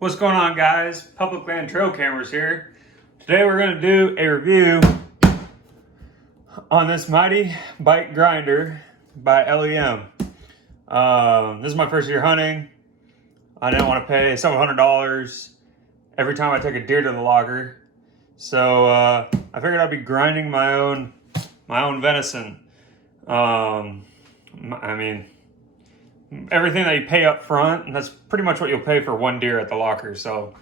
What's going on, guys? Public Land Trail Cameras here. Today we're going to do a review on this Mighty Bite Grinder by LEM. This is my first year hunting. I didn't want to pay several $100 every time I take a deer to the logger, so I figured I'd be grinding my own venison. I mean, everything that you pay up front, and that's pretty much what you'll pay for one deer at the locker. So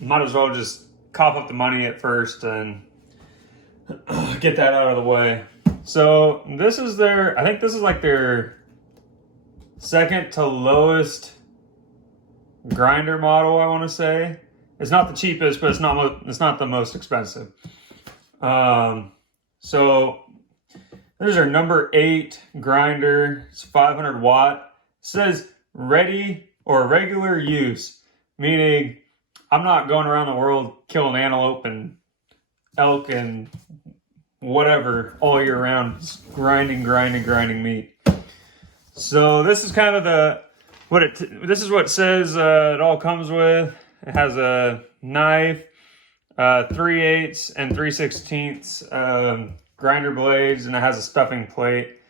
might as well just cough up the money at first and get that out of the way. So this is I think this is like their second to lowest grinder model, I want to say. It's not the cheapest, but it's not the most expensive. So there's our number 8 grinder. It's 500 watt. It says ready or regular use, meaning I'm not going around the world killing antelope and elk and whatever all year round, just grinding meat. So this is kind of this is what it says it all comes with. It has a knife, 3/8 and 3/16 grinder blades, and it has a stuffing plate,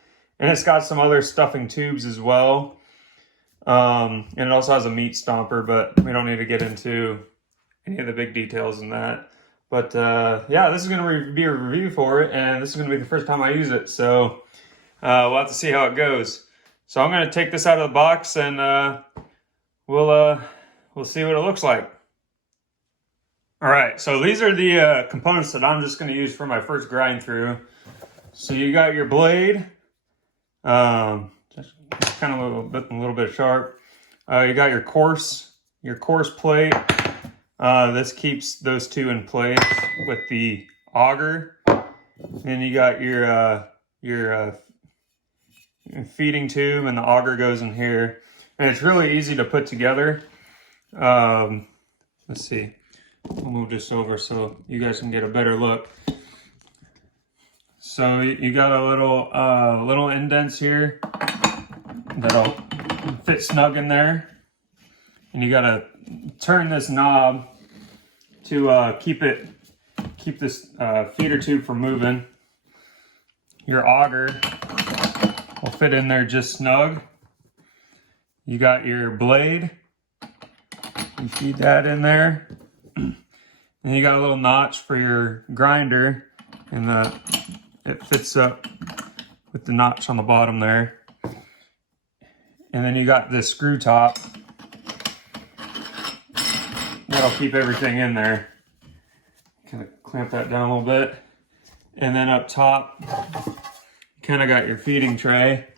and it's got some other stuffing tubes as well. And it also has a meat stomper, but we don't need to get into any of the big details in that. But yeah, this is going to be a review for it, and this is going to be the first time I use it, so we'll have to see how it goes. So I'm going to take this out of the box, and we'll see what it looks like. All right, so these are the components that I'm just going to use for my first grind through. So you got your blade, just kind of a little bit sharp. You got your coarse plate. This keeps those two in place with the auger. Then you got your feeding tube, and the auger goes in here. And it's really easy to put together. Let's see. I'll move this over so you guys can get a better look. So you got a little indents here that'll fit snug in there, and you gotta turn this knob to keep this feeder tube from moving. Your auger will fit in there just snug. You got your blade. You feed that in there. And you got a little notch for your grinder, and it fits up with the notch on the bottom there. And then you got this screw top that'll keep everything in there. Kind of clamp that down a little bit. And then up top, you kind of got your feeding tray.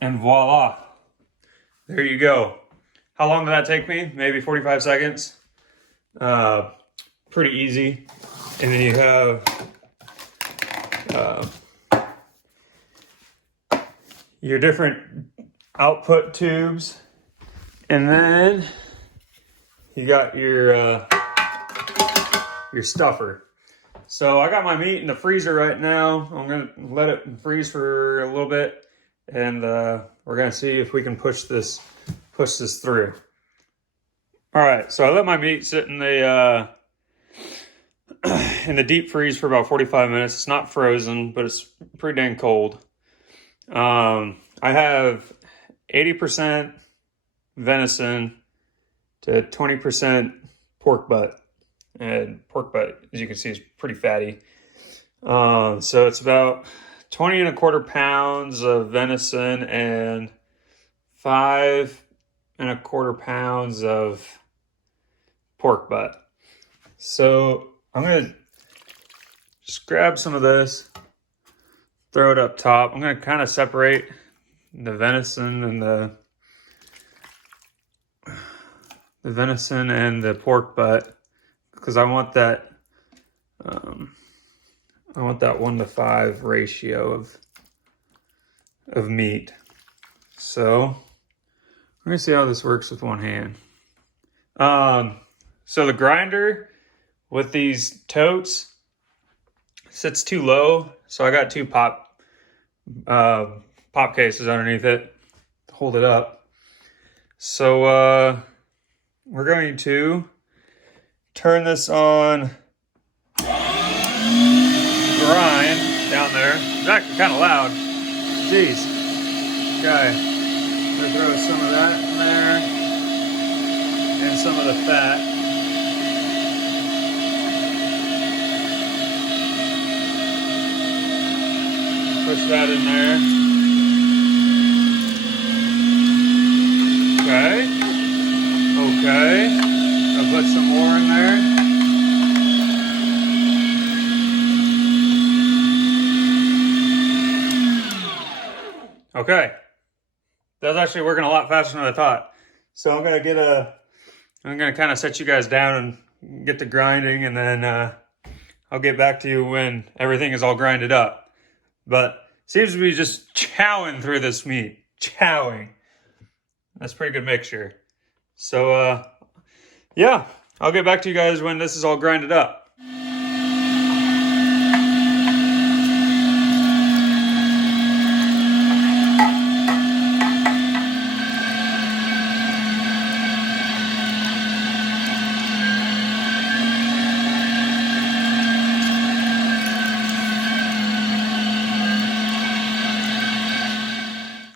And voila, there you go. How long did that take me? Maybe 45 seconds. Pretty easy. And then you have your different output tubes, and then you got your stuffer. So I got my meat in the freezer right now. I'm gonna let it freeze for a little bit, and we're gonna see if we can push this through. All right, so I let my meat sit in the deep freeze for about 45 minutes. It's not frozen, but it's pretty dang cold. I have 80% venison to 20% pork butt. And pork butt, as you can see, is pretty fatty. So it's about 20 1/4 pounds of venison and 5 1/4 pounds of pork butt. So I'm gonna just grab some of this, throw it up top. I'm gonna kind of separate the venison and the pork butt, because I want that 1:5 ratio of meat. So we're gonna see how this works with one hand. So the grinder with these totes sits too low, so I got 2 pop cases underneath it to hold it up. So we're going to turn this on grind down there. It's actually kind of loud. Jeez. Okay. I'm gonna throw some of that in there and some of the fat. Push that in there. Okay. Okay. I'll put some more in there. Okay. That's actually working a lot faster than I thought. So I'm gonna kind of set you guys down and get to grinding, and then I'll get back to you when everything is all grinded up. But seems to be just chowing through this meat. Chowing. That's a pretty good mixture. So yeah, I'll get back to you guys when this is all grinded up.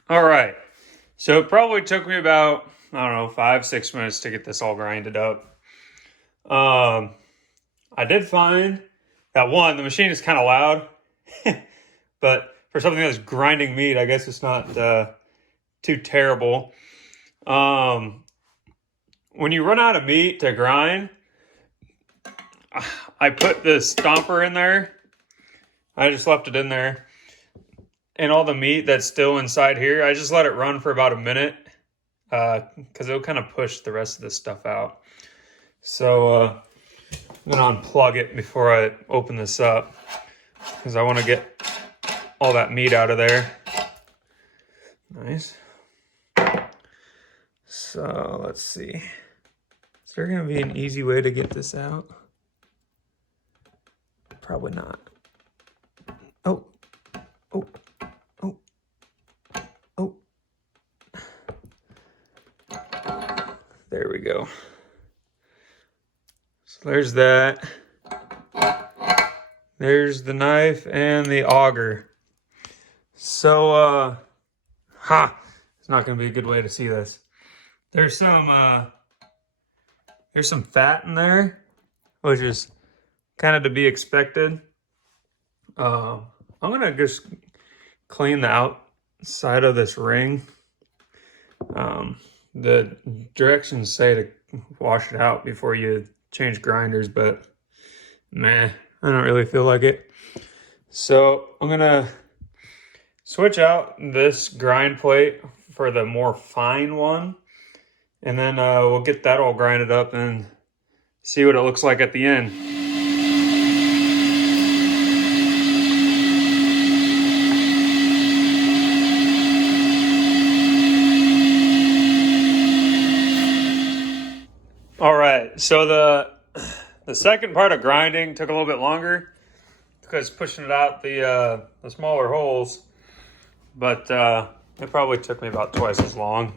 All right, so it probably took me about, I don't know, 5-6 minutes to get this all grinded up. I did find that one, the machine is kind of loud, but for something that's grinding meat, I guess it's not too terrible. When you run out of meat to grind, I put the stomper in there. I just left it in there. And all the meat that's still inside here, I just let it run for about a minute because it'll kind of push the rest of this stuff out. So I'm going to unplug it before I open this up because I want to get all that meat out of there. Nice. So let's see. Is there going to be an easy way to get this out? Probably not. Oh. Oh. Oh. Oh. There we go. So there's that. There's the knife and the auger. So, it's not going to be a good way to see this. There's some fat in there, which is kind of to be expected. I'm going to just clean the outside of this ring. The directions say to wash it out before you change grinders, but meh, I don't really feel like it. So I'm going to switch out this grind plate for the more fine one. And then we'll get that all grinded up and see what it looks like at the end. All right, so the second part of grinding took a little bit longer because pushing it out the smaller holes, but it probably took me about twice as long.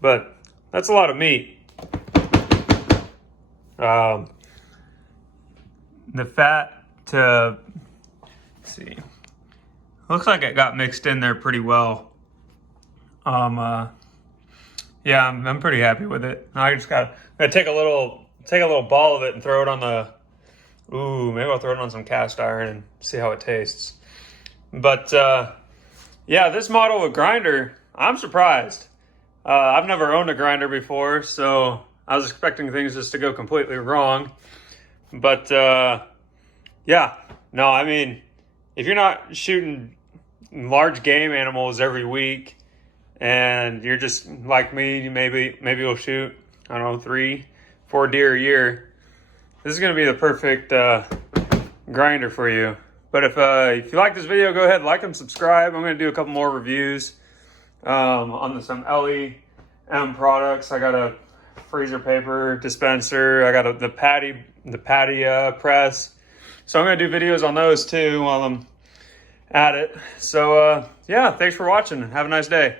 But that's a lot of meat. The fat to, let's see, looks like it got mixed in there pretty well. Yeah, I'm pretty happy with it. I just gotta take a little ball of it and throw it on the, maybe I'll throw it on some cast iron and see how it tastes. But yeah, this model of grinder, I'm surprised. I've never owned a grinder before, so I was expecting things just to go completely wrong. But yeah, no, I mean, if you're not shooting large game animals every week and you're just like me, maybe you'll shoot, I don't know, 3-4 deer a year, this is going to be the perfect grinder for you. But if you like this video, go ahead, like and subscribe. I'm going to do a couple more reviews on some LEM products. I got a freezer paper dispenser. I got the patty press. So I'm going to do videos on those too while I'm at it. So yeah, thanks for watching. Have a nice day.